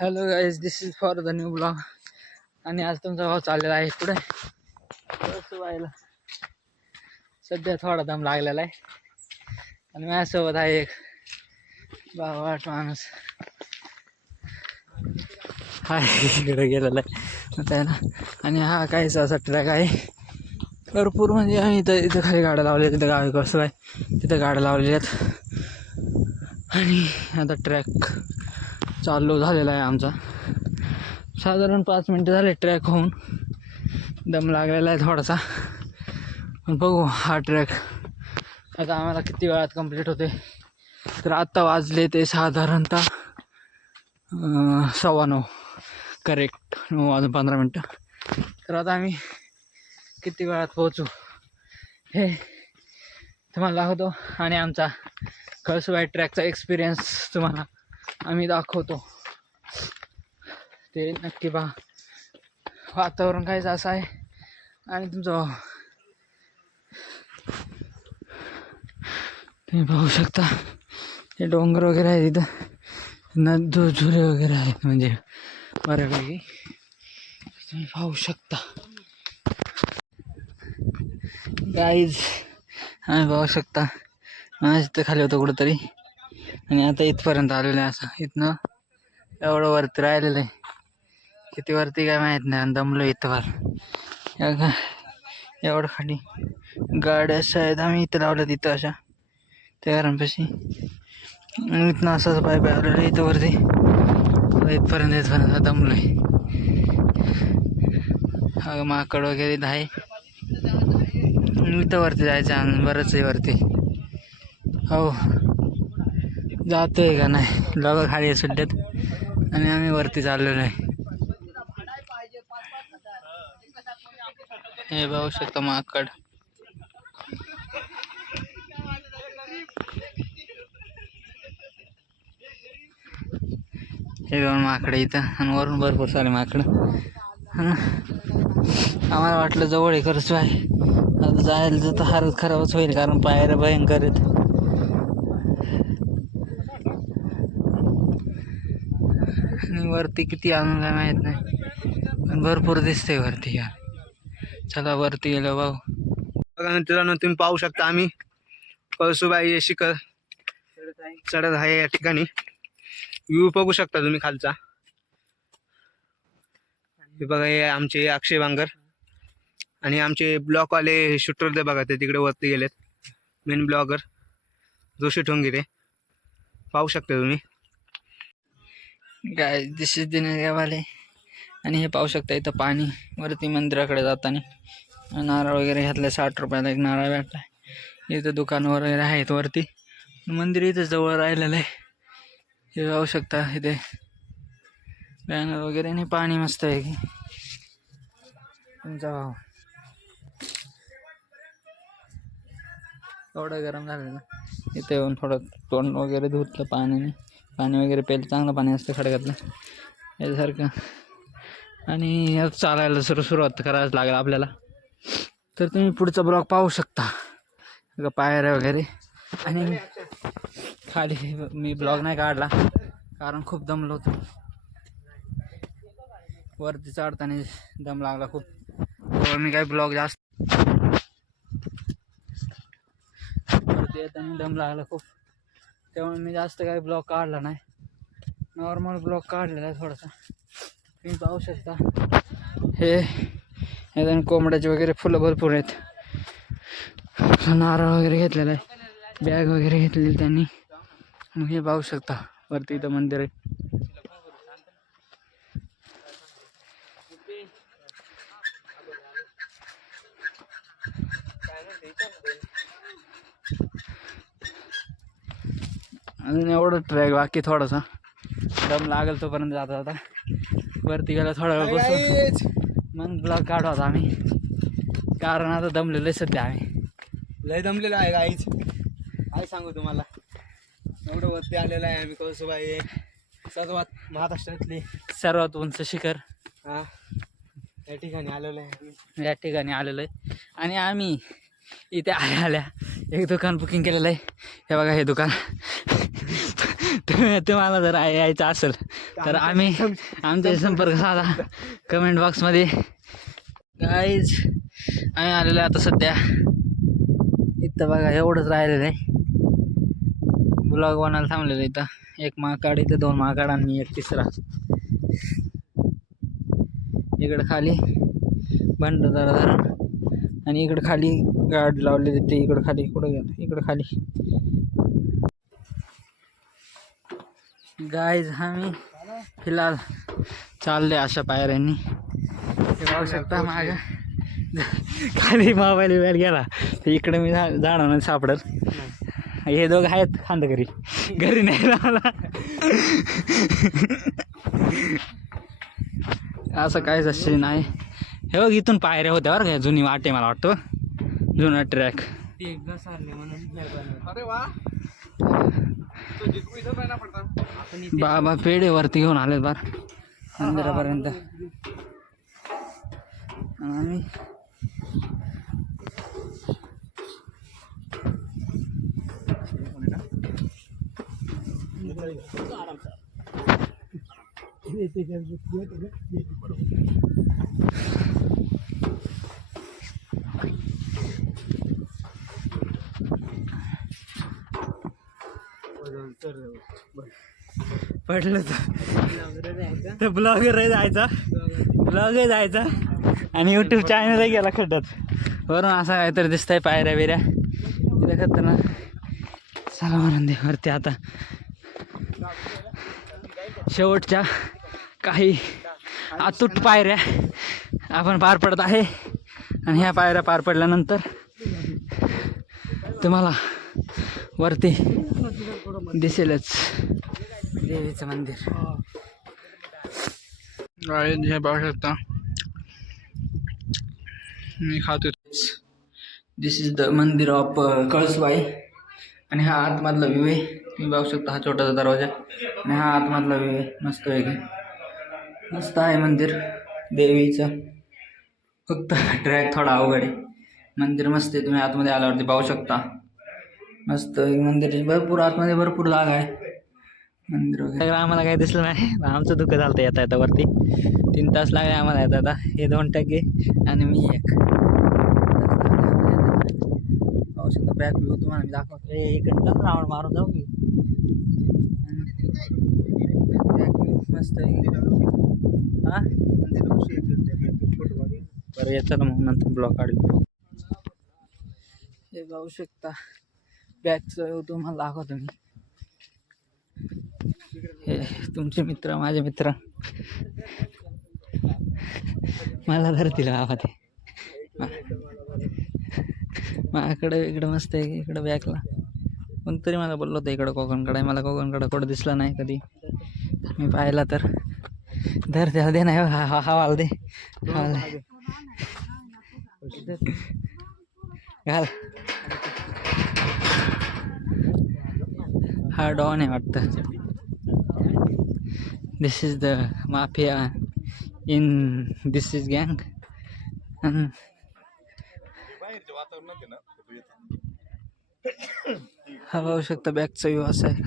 Hello guys this is for the new blog आणि आज तुमचा भाव चाललेला आहे पुढे व्हायला सध्या थोडा दम लागलेला आहे. आणि माझ्यासोबत आहे एक बावाट माणूस. हाय इकडे गेलेला आहे. त्याला. आणि हा काहीच असा ट्रॅक आहे भरपूर म्हणजे आम्ही इथं इथं खाली गाड्या लावलेल्या. तिथं गावी कसं आहे तिथं गाड्या लावलेल्या आहेत. आणि आता ट्रॅक चालू झालेला आहे आमचा. साधारण पाच मिनटं झाले ट्रॅक होऊन. दम लागलेला आहे थोडासा. पण बघू हा ट्रॅक आता आम्हाला किती वेळात कंप्लीट होते. तर आत्ता वाजले ते साधारणतः सव्वा नऊ. करेक्ट नऊ वाजून पंधरा मिनटं. तर आता आम्ही किती वेळात पोहोचू? हे तुम्हाला दाखवतो. आणि आमचा कळसुबाई ट्रॅकचा एक्सपिरियन्स तुम्हाला आम्ही दाखवतो. ते नक्की पहा. वातावरण काहीच असं आहे. आणि तुमचं तुम्ही पाहू शकता. हे डोंगर वगैरे आहे तिथं न झुरे वगैरे आहेत म्हणजे बऱ्यापैकी. तुम्ही पाहू शकता. गाईज आम्ही पाहू शकता. माझ्या तिथं खाली होतं कुठंतरी. आणि आता इथपर्यंत आलेलं आहे असं. इथनं एवढं वरती राहिलेलं आहे. किती वरती काय माहीत नाही. आणि दमलो इथं एवढं खाली गाड्या अशा आहेत. आम्ही इथं लावल्या तिथं अशा. त्या घरांपाशी. इथनं असंच पाय पाय आलेलं आहे इथं वरती. इथपर्यंत इथपर्यंत दमलो आहे. अगं माकड वगैरे आहे. इथं वरती जायचं आणि बरंच आहे वरती. हो जातोय का नाही? लोक खाली आहे सुट्ट्यात आणि आम्ही वरती चाललेलो आहे. हे बघू शकतो माकड हे दोन माकडे इथं. आणि वरून भरपूर सारे माकडं. आम्हाला वाटलं जवळ आहे खरंच आहे आता जायला तर हारच खराबच होईल कारण पायऱ्या भयंकर आहेत आणि वरती किती आणून काय माहीत नाही पण भरपूर दिसतंय वरती यार. चला वरती गेलो भाऊ. बघा मित्रांनो तुम्ही पाहू शकता आम्ही. कळसुबाई हे शिखर चढत आहे या ठिकाणी. व्ह्यू बघू शकता तुम्ही खालचा. हे बघा हे आमचे अक्षय बांगर आणि आमचे ब्लॉकवाले शूटर ते बघा ते तिकडे वरती गेलेत. Main blogger Joshi Thongire. पाहू शकता तुम्ही. गाय दिस इज दिनगावाले आणि हे पाहू शकता इथं पाणी वरती मंदिराकडे जाताना. नारळ वगैरे घातले साठ रुपयाला एक नारळ भेटला इथं दुकान वगैरे आहेत वरती. मंदिर इथं जवळ राहिलेलं आहे. हे पाहू शकता इथे. बॅनर वगैरे आणि पाणी मस्त आहे की. तुमचा भाव एवढं गरम झालं ना इथे येऊन थोडं तोंड वगैरे धुतलं पाण्याने. पाणी वगैरे प्यायलं चांगलं पाणी असतं खडकातलं. यासारखं आणि चालायला सुरू सुरुवात करायला लागेल आपल्याला. तर तुम्ही पुढचा ब्लॉग पाहू शकता. पायऱ्या वगैरे. आणि खाली मी ब्लॉग नाही काढला कारण खूप दमलो होतो. वरती चढताना दम लागला खूप. मी काही ब्लॉग जास्त वरती येताना दम लागला खूप. त्यामुळे मी जास्त काही ब्लॉग काढला नाही. नॉर्मल ब्लॉक काढलेला आहे थोडासा. तुम्ही पाहू शकता. हे याच्याने कोंबड्याचे वगैरे फुलं भरपूर आहेत. नारळ वगैरे घेतलेला आहे. बॅग वगैरे घेतलेली त्यांनी. मग हे पाहू शकता. वरती इथं मंदिर आहे. अजून एवढं ट्रॅक बाकी थोडासा. दम लागेल तोपर्यंत जाता जाता. वरती गेला थोडा वेळ बसू मग ब्लॉग काढू आता आम्ही. कारण आता दमलेलो आहे सध्या आम्ही. लय दमलेलं आहे गाईच काय सांगू तुम्हाला? एवढं वरती आलेलं आहे आम्ही कळसुबाई सर्वात महाराष्ट्रातली. सर्वात उंच शिखर. हा. या ठिकाणी आलेलो आहे आम्ही. या ठिकाणी आलेलो आहे. आणि आम्ही इथे आल्या आल्या. एक दुकान बुकिंग केलेलं आहे. हे बघा हे दुकान. तुम्ही- तुम्हाला जर यायचं असेल तर आम्ही आमचा संपर्क साधा. कमेंट बॉक्समध्ये गाईज आम्ही आलेलो आता सध्या. इथं बघा एवढंच राहिलेलं आहे. ब्लॉग बनायला थांबलेलं इथं. एक माकाड इथं दोन माकाड आणि एक तिसरा. इकडं खाली. भंडारा धरण. आणि इकडं खाली गाडी लावलेले ते इकडं खाली कुठं गेलं? इकडं खाली. गायज आम्ही फिलहाल चालले अशा पायऱ्यांनी. ते पाहू शकता माझ्या खाली मोबाईल बिबाईल गेला. तर इकडे मी जाणार नाही सापडत. हे दोघं आहेत खांद घरी घरी नाही मला असं काहीच असे नाही. हे बघ इथून पायऱ्या होत्या बरं का जुनी वाटे मला वाटतं. जुना ट्रॅक बाबा पेढे वरती घेऊन आले बार. मंदिरापर्यंत. आणि पडलं तर. तर ब्लॉगर जायचा. ब्लॉग जायचा. आणि यूट्यूब चॅनलही गेला खड्ड्यात. वरून असं काहीतरी दिसतंय पायऱ्या बिऱ्या. तिथं खतरनाक चला म्हणून दे वरती आता. शेवटच्या काही अतूट पायऱ्या आपण पार पडत आहे. आणि ह्या पायऱ्या पार पडल्यानंतर तुम्हाला वरती दिसेलच. देवीचं मंदिर. हे पाहू शकता मी खातो. This is the mandir of Kalsubai. आणि हा आतमधला व्ह्यू आहे. तुम्ही बघू शकता हा छोटासा दरवाजा. आणि हा आतमधला व्ह्यू आहे. मस्त वेगळे मस्त आहे मंदिर. देवीचं. फक्त ट्रॅक थोडा अवघड आहे. मंदिर मस्त आहे. तुम्ही आतमध्ये आल्यावरती पाहू शकता. मस्त आहे मंदिर भरपूर आतमध्ये भरपूर जागा आहे. मंदिर वगैरे. आम्हाला काही दिसलं नाही. आमचं दुःख झालं होतं येता येता वरती. तीन तास लागले आम्हाला येता येता. हे दोन टक्के आणि मी एक. शकता बॅक व्ह्यू तुम्हाला मी दाखवतो इकडे चल राऊंड मारून जाऊ की मस्त हा बरं येतं मग नंतर ब्लॉक काढू. हे जाऊ शकता. बॅकचं तुम्हाला दाखवतो मी. हे तुमचे मित्र माझे मित्र. मला धरतील बाबा ते. माझ्याकडे इकडं मस्त आहे इकडं बॅकला. पण तरी मला बोललो होतं इकडं कोकणकडं. आहे मला कोकणकडं कुठं दिसला नाही कधी. मी पाहिला तर धर त्याला दे नाही हा हा हवाला दे. हवाल घाल. हा डॉन आहे वाटतं. This is the mafia in this is गँग हा पाहू शकता बॅगचा व्यू असा आहे